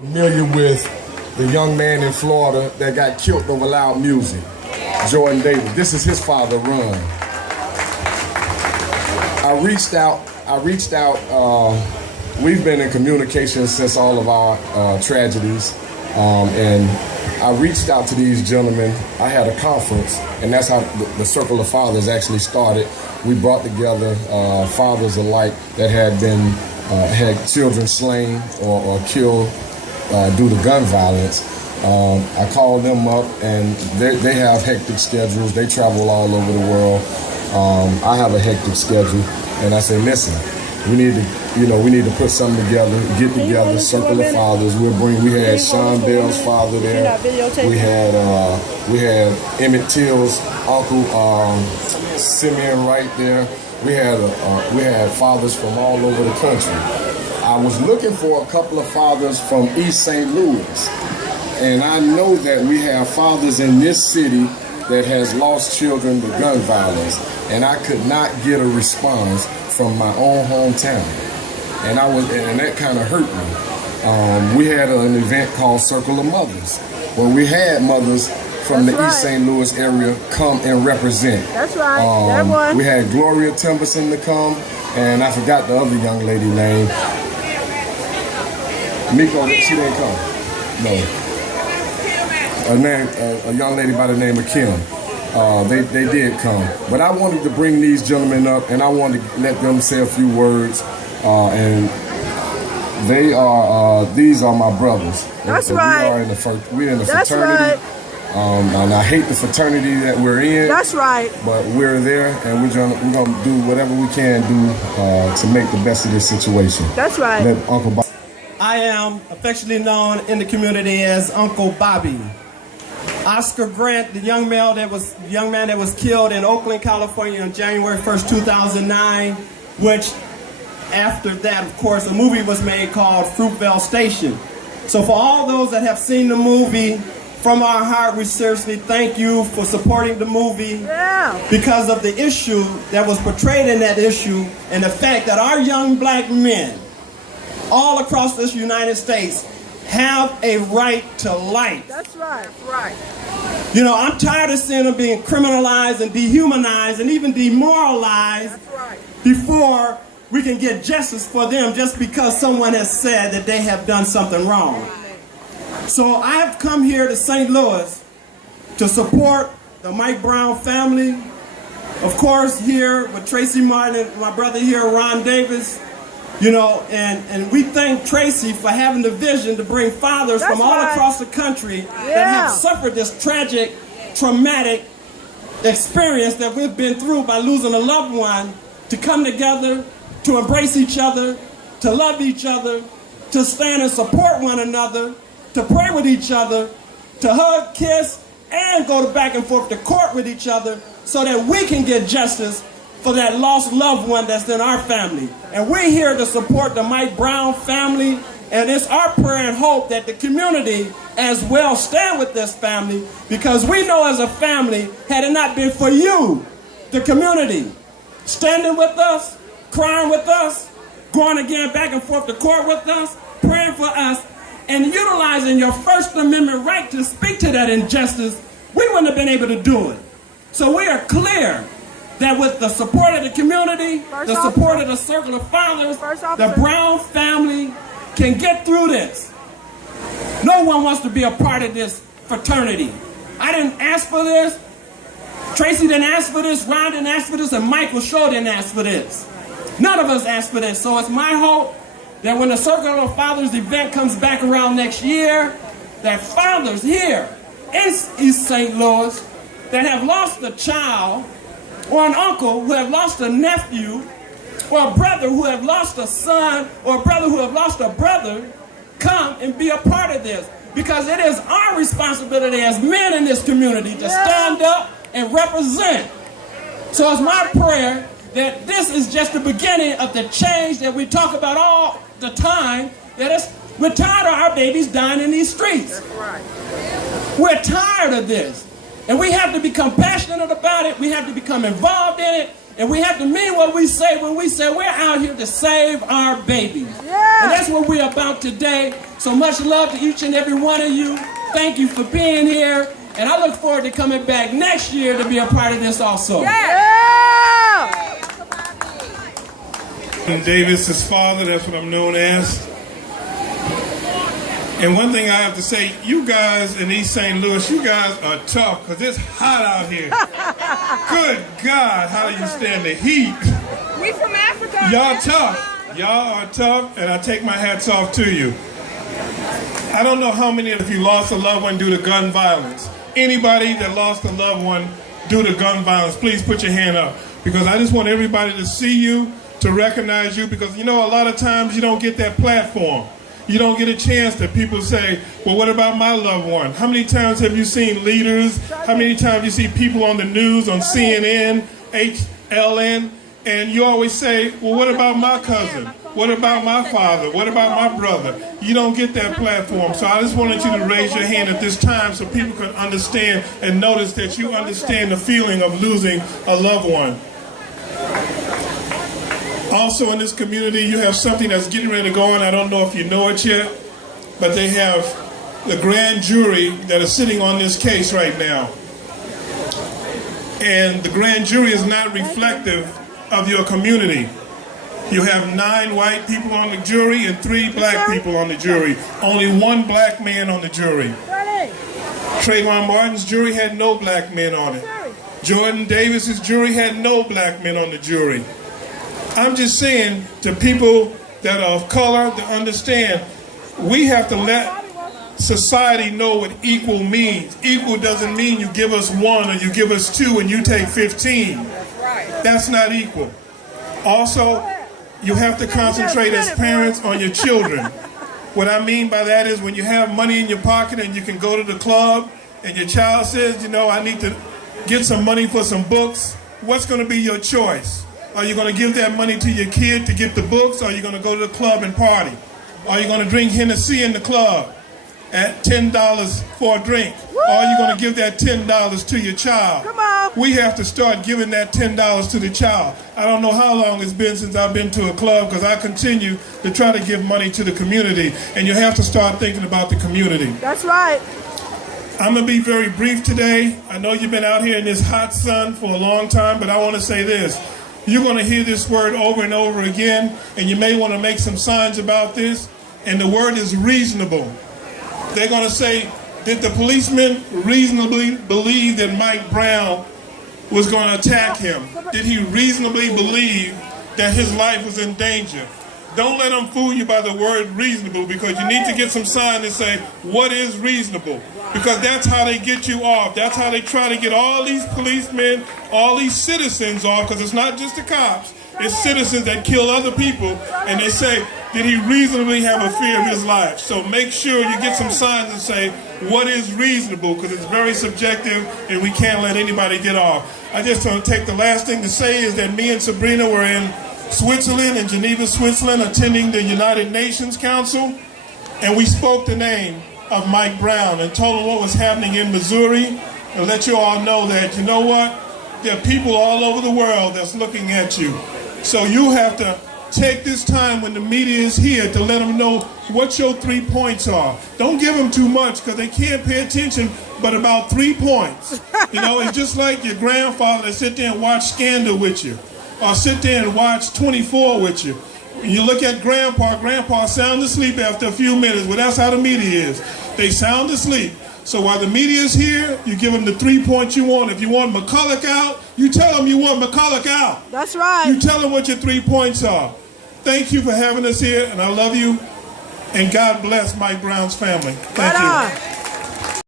Familiar with the young man in Florida that got killed over loud music, Jordan Davis. This is his father, Ron. I reached out. We've been in communication since all of our tragedies, and I reached out to these gentlemen. I had a conference, and that's how the Circle of Fathers actually started. We brought together fathers alike that had been had children slain or killed due to gun violence. I called them up, and they have hectic schedules. They travel all over the world. I have a hectic schedule, and I say, listen, we need to put something together, get together, Circle of Fathers. We had Sean Bell's father there. We had Emmett Till's uncle, Simeon right there. We had fathers from all over the country. I was looking for a couple of fathers from East St. Louis, and I know that we have fathers in this city that has lost children to gun violence, and I could not get a response from my own hometown, and that kind of hurt me. We had an event called Circle of Mothers, where we had mothers from the East St. Louis area come and represent. That's right. We had Gloria Timberson to come, and I forgot the other young lady name. Miko, she didn't come. No. A young lady by the name of Kim. They did come. But I wanted to bring these gentlemen up, and I wanted to let them say a few words. And these are my brothers. That's right. We're in the That's fraternity. Right. And I hate the fraternity that we're in. That's right. But we're there, and we're gonna do whatever we can do to make the best of this situation. That's right. Let Uncle Bob. I am affectionately known in the community as Uncle Bobby. Oscar Grant, the young man that was killed in Oakland, California on January 1st, 2009, which after that, of course, a movie was made called Fruitvale Station. So for all those that have seen the movie, from our heart, we seriously thank you for supporting the movie because of the issue that was portrayed in that issue and the fact that our young black men all across this United States have a right to life. That's right. Right. You know, I'm tired of seeing them being criminalized and dehumanized and even demoralized before we can get justice for them just because someone has said that they have done something wrong. So I have come here to St. Louis to support the Mike Brown family. Of course, here with Tracy Martin, my brother here, Ron Davis. You know, and we thank Tracy for having the vision to bring fathers from all across the country that have suffered this tragic, traumatic experience that we've been through by losing a loved one to come together, to embrace each other, to love each other, to stand and support one another, to pray with each other, to hug, kiss, and go back and forth to court with each other so that we can get justice for that lost loved one that's in our family. And we're here to support the Mike Brown family, and it's our prayer and hope that the community as well stand with this family, because we know as a family, had it not been for you, the community, standing with us, crying with us, going again back and forth to court with us, praying for us, and utilizing your First Amendment right to speak to that injustice, we wouldn't have been able to do it. So we are clear that with the support of the community, the support of the Circle of Fathers, the Brown family can get through this. No one wants to be a part of this fraternity. I didn't ask for this. Tracy didn't ask for this. Ron didn't ask for this. And Michael Shaw didn't ask for this. None of us asked for this. So it's my hope that when the Circle of Fathers event comes back around next year, that fathers here in East St. Louis that have lost a child, or an uncle who have lost a nephew, or a brother who have lost a son, or a brother who have lost a brother, come and be a part of this. Because it is our responsibility as men in this community to stand up and represent. So it's my prayer that this is just the beginning of the change that we talk about all the time, that we're tired of our babies dying in these streets. That's right. We're tired of this. And we have to become passionate about it. We have to become involved in it. And we have to mean what we say when we say we're out here to save our babies. Yeah. And that's what we're about today. So much love to each and every one of you. Thank you for being here. And I look forward to coming back next year to be a part of this also. Yeah. I'm Davis's father, that's what I'm known as. And one thing I have to say, you guys in East St. Louis, you guys are tough, because it's hot out here. Good God, how do you stand the heat? We from Africa. Y'all tough. Y'all are tough, and I take my hats off to you. I don't know how many of you lost a loved one due to gun violence. Anybody that lost a loved one due to gun violence, please put your hand up. Because I just want everybody to see you, to recognize you, because you know a lot of times you don't get that platform. You don't get a chance that people say, well, what about my loved one? How many times have you seen leaders? How many times you see people on the news, on CNN, HLN, and you always say, well, what about my cousin? What about my father? What about my brother? You don't get that platform. So I just wanted you to raise your hand at this time so people can understand and notice that you understand the feeling of losing a loved one. Also in this community, you have something that's getting ready to go on. I don't know if you know it yet, but they have the grand jury that is sitting on this case right now. And the grand jury is not reflective of your community. You have 9 white people on the jury and 3 black people on the jury. Only 1 black man on the jury. Trayvon Martin's jury had no black men on it. Jordan Davis's jury had no black men on the jury. I'm just saying to people that are of color to understand, we have to let society know what equal means. Equal doesn't mean you give us 1 or you give us 2 and you take 15. That's not equal. Also, you have to concentrate as parents on your children. What I mean by that is when you have money in your pocket and you can go to the club and your child says, you know, I need to get some money for some books, what's going to be your choice? Are you going to give that money to your kid to get the books, or are you going to go to the club and party? Are you going to drink Hennessy in the club at $10 for a drink? Or are you going to give that $10 to your child? Come on. We have to start giving that $10 to the child. I don't know how long it's been since I've been to a club, because I continue to try to give money to the community, and you have to start thinking about the community. That's right. I'm going to be very brief today. I know you've been out here in this hot sun for a long time, but I want to say this. You're going to hear this word over and over again, and you may want to make some signs about this, and the word is reasonable. They're going to say, did the policeman reasonably believe that Mike Brown was going to attack him? Did he reasonably believe that his life was in danger? Don't let them fool you by the word reasonable, because you need to get some sign and say, what is reasonable? Because that's how they get you off. That's how they try to get all these policemen, all these citizens off, because it's not just the cops. It's citizens that kill other people, and they say, did he reasonably have a fear of his life? So make sure you get some signs and say, what is reasonable? Because it's very subjective, and we can't let anybody get off. I just want to take the last thing to say is that me and Sabrina were in Switzerland, in Geneva, Switzerland, attending the United Nations Council, and we spoke the name of Mike Brown and told him what was happening in Missouri, and let you all know that, you know what, there are people all over the world that's looking at you. So you have to take this time when the media is here to let them know what your 3 points are. Don't give them too much, because they can't pay attention but about 3 points. You know, it's just like your grandfather that sit there and watch Scandal with you, or sit there and watch 24 with you. You look at Grandpa sound asleep after a few minutes. Well, that's how the media is. They sound asleep. So while the media is here, you give them the 3 points you want. If you want McCulloch out, you tell them you want McCulloch out. That's right. You tell them what your 3 points are. Thank you for having us here, and I love you. And God bless Mike Brown's family. Thank you.